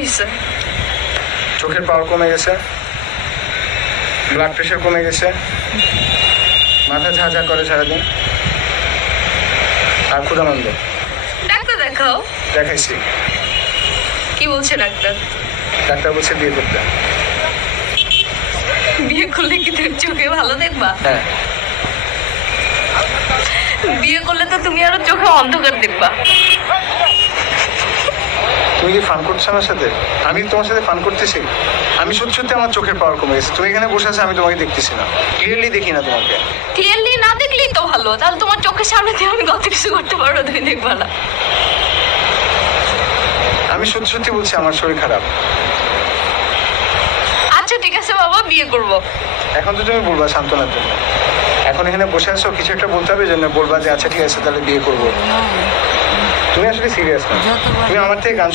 হয়েছে? চোখের পাওয়ার কমে গেছে, ব্লাড প্রেশার কমে গেছে, মাথা ঝাঁঝা করে সারাদিন, আর ক্ষুধানন্দ। ডাক্তার দেখাও। দেখাইছি, কি বলছে ডাক্তার? ডাক্তার বলছে বিয়ে করতে। বিয়ে করলে কি তুমি চোখে ভালো দেখবা? হ্যাঁ, বিয়ে করলে তো তুমি আরো চোখে অন্ধকার দেখবা। তুমি কি ফান করছো আমার সাথে? আমি তোমার সাথে ফান করতেছি? আমি সত্যি সত্যি আমার চোখের পাওয়ার কমে গেছে। তুমি এখানে বসে আছো, আমি তোমাকে দেখতেছি না, ক্লিয়ারলি দেখি না তোমাকে। ক্লিয়ারলি না দেখলেই তো ভালো, তাহলে তোমার চোখের সামনে দিয়ে আমি কত কিছু করতে পারবো, তুমি দেখবা না। আমি সত্যি সত্যি বলছি আমার শরীর খারাপ। আচ্ছা ঠিক আছে বাবা, বিয়ে করবো। এখন তো তুমি বলবা সান্ত্বনার জন্য, এখন এখানে বসে আছো, কিছু একটা বলতে হবে জন্য বলবা যে আচ্ছা ঠিক আছে তাহলে বিয়ে করবো। তুমি আসলে সিরিয়াস না, তুমি আমার থেকে গান